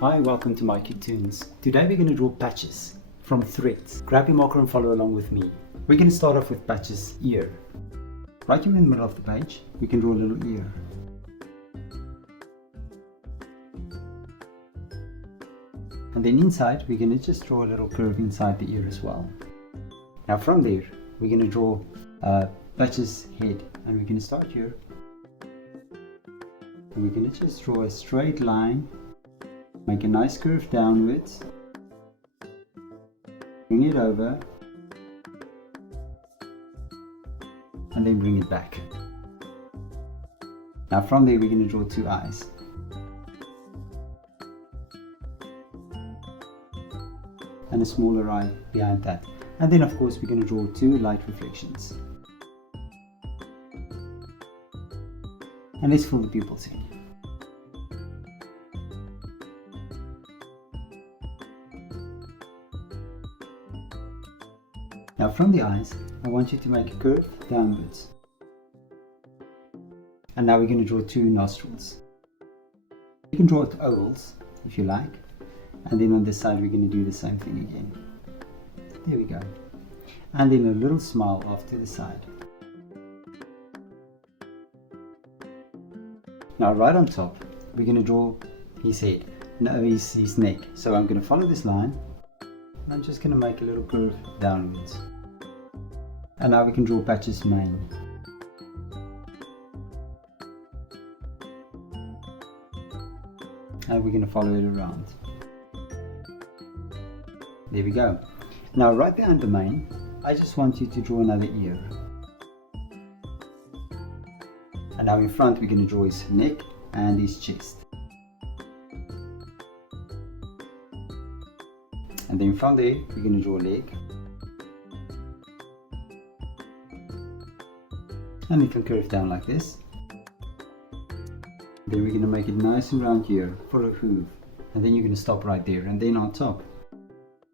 Hi, welcome to mycutetoons. Today we're going to draw patches from threads. Grab your marker and follow along with me. We're going to start off with patches ear. Right here in the middle of the page, we can draw a little ear. And then inside, we're going to just draw a little curve inside the ear as well. Now from there, we're going to draw patches head. And we're going to start here. And we're going to just draw a straight line. Make a nice curve downwards, bring it over, and then bring it back. Now from there we're going to draw two eyes. And a smaller eye behind that. And then of course we're going to draw two light reflections. And let's fill the pupils in. Now from the eyes, I want you to make a curve downwards. And now we're going to draw two nostrils. You can draw it ovals if you like. And then on this side we're going to do the same thing again. There we go. And then a little smile off to the side. Now right on top, we're going to draw his head. No, his neck. So I'm going to follow this line. And I'm just going to make a little curve downwards. And now we can draw patches mane. And we're going to follow it around. There we go. Now right behind the mane, I just want you to draw another ear. And now in front we're going to draw his neck and his chest. And then from there we're going to draw a leg. And it can curve down like this. Then we're going to make it nice and round here for a hoof. And then you're going to stop right there. And then on top,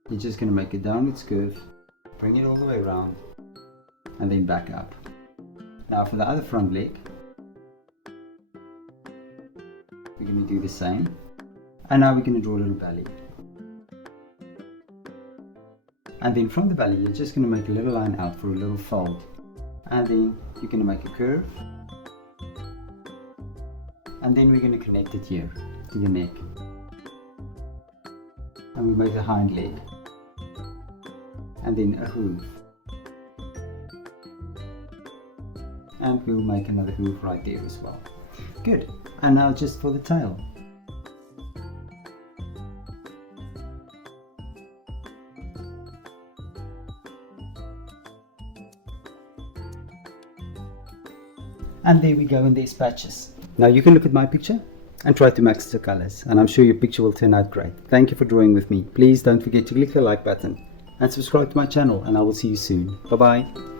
you're just going to make a downwards curve, bring it all the way around, and then back up. Now for the other front leg, we're going to do the same. And now we're going to draw a little belly. And then from the belly, you're just going to make a little line out for a little fold. And then you're going to make a curve. And then we're going to connect it here to the neck. And we make the hind leg. And then a hoof. And we'll make another hoof right there as well. Good. And now just for the tail. And there we go in these patches. Now you can look at my picture and try to match the colors, and I'm sure your picture will turn out great. Thank you for drawing with me. Please don't forget to click the like button and subscribe to my channel, and I will see you soon. Bye bye.